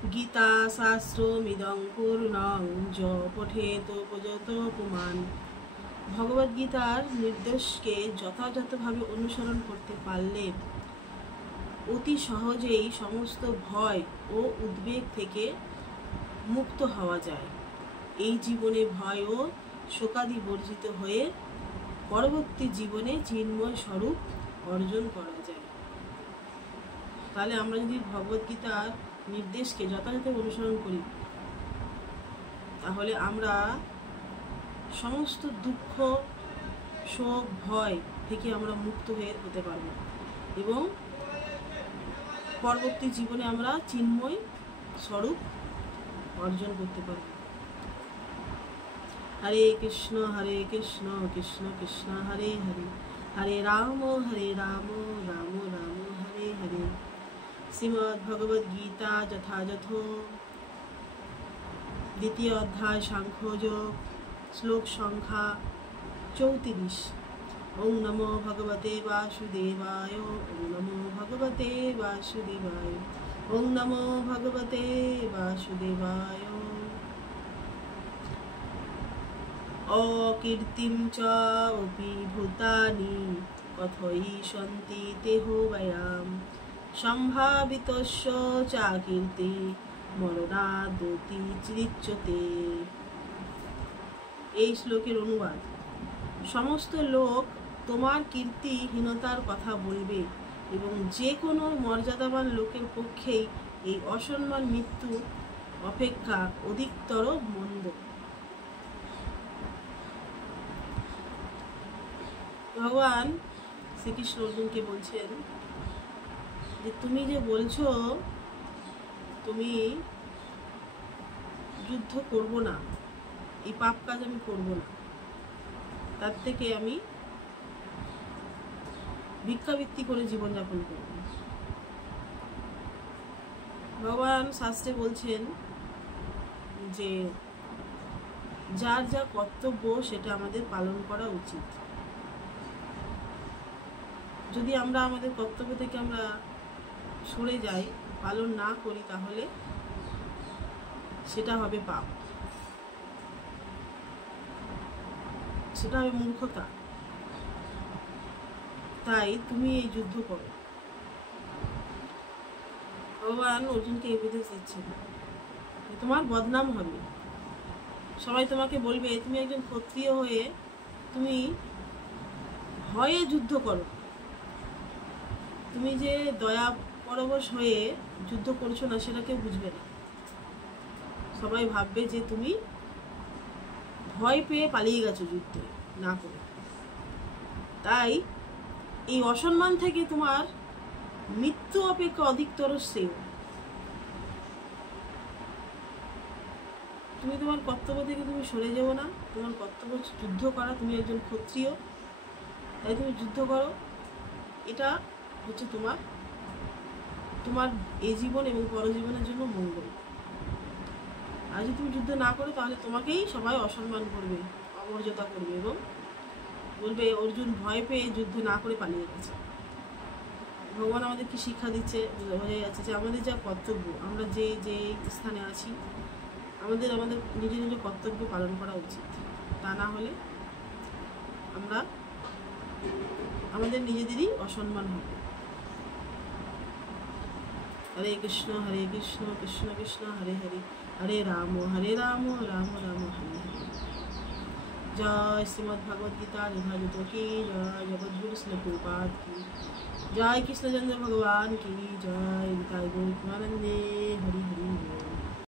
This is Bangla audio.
গীতা শাস্ত্রমিদং পূর্ণং য পঠেত উপযত পুমান। ভগবদ্গীতার নির্দেশকে যথাযথভাবে অনুসরণ করতে পারলে অতি সহজেই সমস্ত ভয় ও উদ্বেগ থেকে মুক্ত হওয়া যায়। এই জীবনে ভয় ও শোকাদি বর্জিত হয়ে পরবর্তী জীবনে চিন্ময় স্বরূপ অর্জন করা যায়। তাহলে আমরা যদি ভগবদ্গীতার নির্দেশকে যথাযথ অনুসরণ করি তাহলে আমরা সমস্ত দুঃখ শোক ভয় থেকে আমরা মুক্ত হতে পারব এবং পরবর্তী জীবনে আমরা চিন্ময় স্বরূপ অর্জন করতে পারব। হরে কৃষ্ণ কৃষ্ণ কৃষ্ণ হরে হরে, হরে রাম রাম রাম হরে হরে। শ্রীমদ্ ভগবদ গীতা যথাযথ দ্বিতীয় অধ্যায় সাংখ্যযোগ, শ্লোক সংখ্যা 34। ওং নমো ভগবতে বাসুদেবায়, ওং নমো ভগবতে বাসুদেবায়, ওং নমো ভগবতে বাসুদেবায়। অকীর্তিম চ অপি ভূতানি কথয়িষ্যন্তি তেহো বয়াম, সম্ভাবিতস্য চাকীর্তি মরণাদতি চিরিচ্যতে। এই শ্লোকের অনুবাদ: সমস্ত লোক তোমার কীর্তিহীনতার কথা বলবে এবং যে কোনো মর্যাদাবান লোকের পক্ষেই এই অসম্মান মৃত্যু অপেক্ষা অধিকতর মন্দ। ভগবান শ্রীকৃষ্ণ অর্জুনকে বলছেন যে তুমি যে বলছো তুমি যুদ্ধ করব না, এই পাপ কাজ আমি করব না, তার থেকে আমি ভিক্ষাবৃত্তি করে জীবনযাপন করব। ভগবান শাস্ত্রে বলছেন যে যার যা কর্তব্য সেটা আমাদের পালন করা উচিত। যদি আমরা আমাদের কর্তব্য থেকে আমরা সরে যাই, পালন না করি, তাহলে সেটা হবে পাপ, সেটা হবে মূর্খতা। তাই তুমি এই যুদ্ধ করো। ভগবান অর্জুনকে এই উপদেশ দিচ্ছেন, তোমার বদনাম হবে, সবাই তোমাকে বলবে তুমি একজন ক্ষত্রিয় হয়ে তুমি ভয়ে যুদ্ধ করো, তুমি যে দয়া পরবশ হয়ে যুদ্ধ করছো না সেটা কেউ বুঝবে না। সবাই ভাববে যে তুমি ভয় পেয়ে পালিয়ে গেছো যুদ্ধে না করে। তাই এই অসম্মান থেকে তোমার মৃত্যু অপেক্ষা অধিকতর শ্রেয়। তুমি তোমার কর্তব্য থেকে তুমি সরে যাবো না, তোমার কর্তব্য যুদ্ধ করা, তুমি একজন ক্ষত্রিয়, তাই তুমি যুদ্ধ করো। এটা হচ্ছে তোমার এই জীবন এবং পরজীবনের জন্য মঙ্গল। আর যদি তুমি যুদ্ধ না করো তাহলে তোমাকেই সবাই অসম্মান করবে, অমর্যাদা করবে এবং বলবে অর্জুন ভয় পেয়ে যুদ্ধ না করে পালিয়ে গেছে। ভগবান আমাদের কি শিক্ষা দিচ্ছে? বোঝা যাচ্ছে যে আমাদের যা কর্তব্য, আমরা যে স্থানে আছি, আমাদের নিজ কর্তব্য পালন করা উচিত। তা না হলে আমরা আমাদের নিজেদেরই অসম্মান হবে। হরে কৃষ্ণ কৃষ্ণ কৃষ্ণ হরে হরে, হরে রাম রাম রাম হরে হরে। জয় শ্রীমদ্ ভগবদ গীতা যথাযথ কি জয়, জগদ্গুরু শ্রীল প্রভুপাদ কি জয়, কৃষ্ণচন্দ্র ভগবান কি জয়, নিতাই গৌর প্রেমানন্দে হরি হরি।